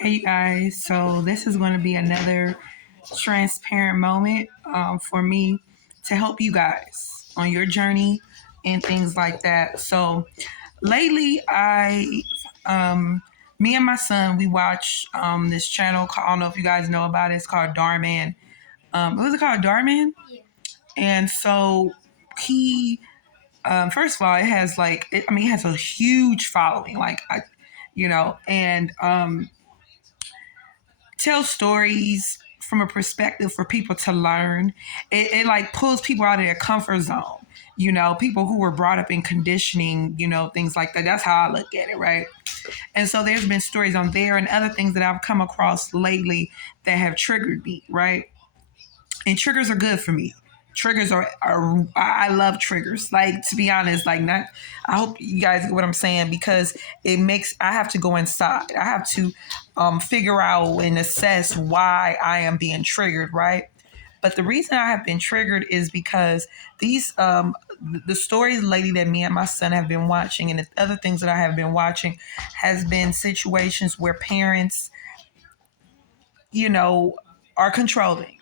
Hey, you guys. So, this is going to be another transparent moment for me to help you guys on your journey and things like that. So, lately, me and my son, we watch this channel. I don't know if you guys know about it. It's called Darman. What was it called? Darman? And so, he, first of all, it has it has a huge following. And tell stories from a perspective for people to learn. It like pulls people out of their comfort zone. People who were brought up in conditioning, things like that. That's how I look at it, right? And so there's been stories on there and other things that I've come across lately that have triggered me, right? And triggers are good for me. Triggers are I love triggers. Like, to be honest, like, not, I hope you guys get what I'm saying, because I have to go inside. I have to figure out and assess why I am being triggered, right? But the reason I have been triggered is because these the stories lately that me and my son have been watching, and the other things that I have been watching, has been situations where parents, you know, are controlling,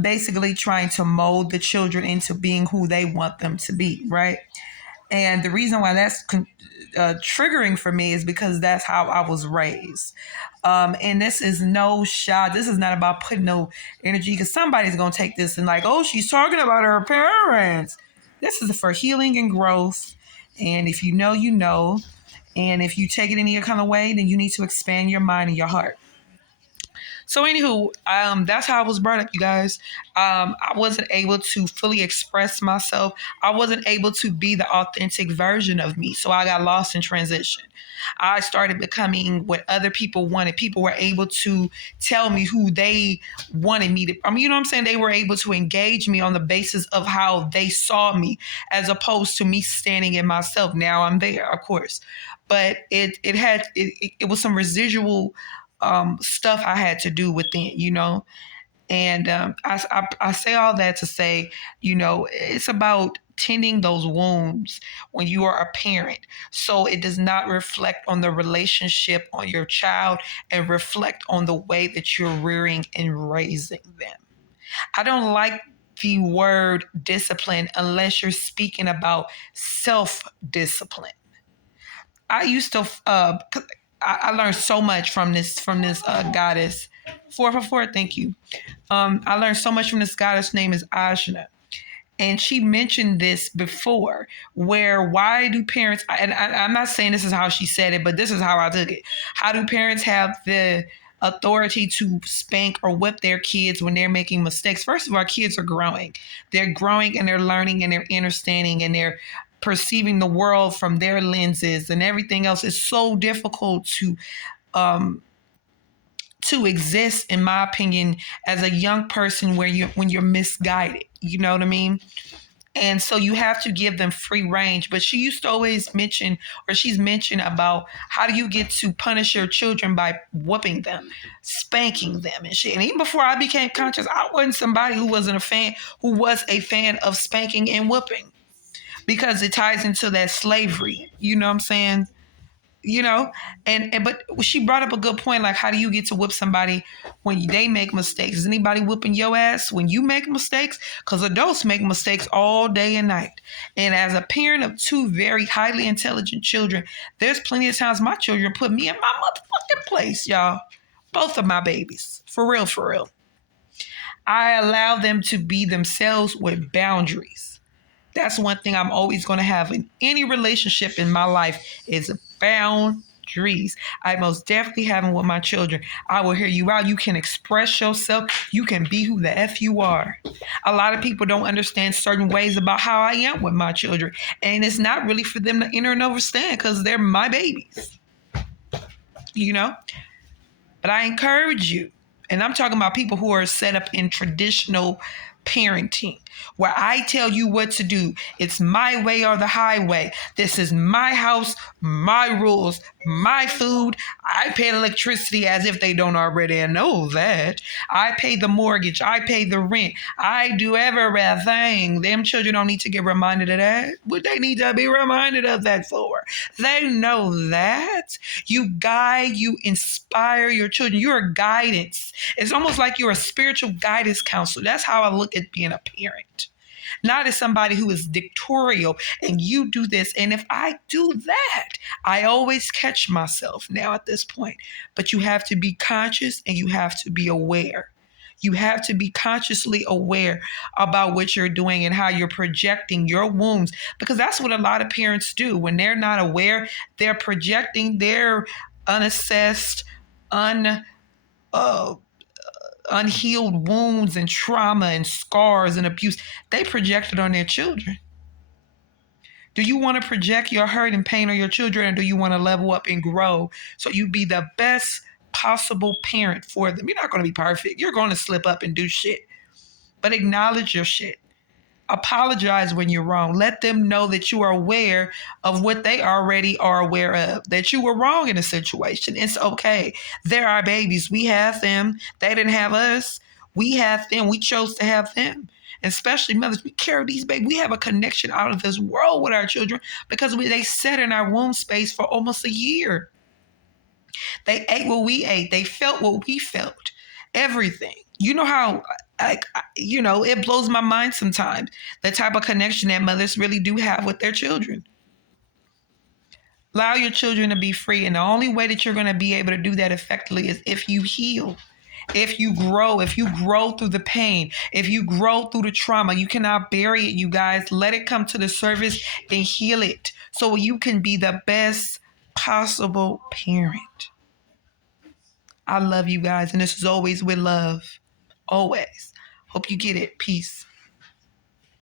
basically trying to mold the children into being who they want them to be, right? And the reason why that's triggering for me is because that's how I was raised. And this is no shot. This is not about putting no energy, because somebody's going to take this and like, oh, she's talking about her parents. This is for healing and growth. And if you know, you know. And if you take it any kind of way, then you need to expand your mind and your heart. So, anywho, that's how I was brought up, you guys. I wasn't able to fully express myself. I wasn't able to be the authentic version of me. So I got lost in transition. I started becoming what other people wanted. People were able to tell me who they wanted me to. You know what I'm saying? They were able to engage me on the basis of how they saw me, as opposed to me standing in myself. Now I'm there, of course, but it was some residual stuff I had to do within. And I say all that to say, it's about tending those wounds when you are a parent, so it does not reflect on the relationship on your child and reflect on the way that you're rearing and raising them. I don't like the word discipline unless you're speaking about self-discipline. I used to I learned so much from this goddess. 444, thank you. I learned so much from this goddess named is Ajna. And she mentioned this before, where why do parents, I'm not saying this is how she said it, but this is how I took it. How do parents have the authority to spank or whip their kids when they're making mistakes? First of all, kids are growing. They're growing and they're learning and they're understanding and they're perceiving the world from their lenses and everything else. Is so difficult um, to exist, in my opinion, as a young person when you're misguided. You know what I mean? And so you have to give them free range. But she used to always mention, or she's mentioned about, how do you get to punish your children by whooping them, spanking them and shit. And even before I became conscious, I wasn't somebody who was a fan of spanking and whooping, because it ties into that slavery. You know what I'm saying? you know but she brought up a good point, like, how do you get to whip somebody when they make mistakes? Is anybody whipping your ass when you make mistakes? Because adults make mistakes all day and night. And as a parent of two very highly intelligent children, there's plenty of times my children put me in my motherfucking place, y'all. Both of my babies, for real, for real. I allow them to be themselves with boundaries. That's one thing I'm always going to have in any relationship in my life, is boundaries. I most definitely have them with my children. I will hear you out. You can express yourself. You can be who the F you are. A lot of people don't understand certain ways about how I am with my children. And it's not really for them to enter and understand, because they're my babies. But I encourage you, and I'm talking about people who are set up in traditional parenting. where I tell you what to do. It's my way or the highway. This is my house, my rules, my food. I pay electricity as if they don't already know that. I pay the mortgage. I pay the rent. I do everything. Them children don't need to get reminded of that. What they need to be reminded of that for? They know that. You guide, you inspire your children. You're a guidance. It's almost like you're a spiritual guidance counselor. That's how I look at being a parent. Not as somebody who is dictatorial and you do this. And if I do that, I always catch myself now at this point. But you have to be conscious and you have to be aware. You have to be consciously aware about what you're doing and how you're projecting your wounds, because that's what a lot of parents do. When they're not aware, they're projecting their unassessed, uh, unhealed wounds and trauma and scars and abuse. They project it on their children. Do you want to project your hurt and pain on your children, or do you want to level up and grow so you be the best possible parent for them? You're not going to be perfect. You're going to slip up and do shit. But acknowledge your shit. Apologize when you're wrong. Let them know that you are aware of what they already are aware of, that you were wrong in a situation. It's okay. They're our babies. We have them. They didn't have us. We have them. We chose to have them. And especially mothers, we carry these babies. We have a connection out of this world with our children because they sat in our womb space for almost a year. They ate what we ate. They felt what we felt. Everything. You know how, it blows my mind sometimes, the type of connection that mothers really do have with their children. Allow your children to be free. And the only way that you're going to be able to do that effectively is if you heal, if you grow through the pain, if you grow through the trauma. You cannot bury it, you guys. Let it come to the surface and heal it so you can be the best possible parent. I love you guys, and this is always with love. Always. Hope you get it. Peace.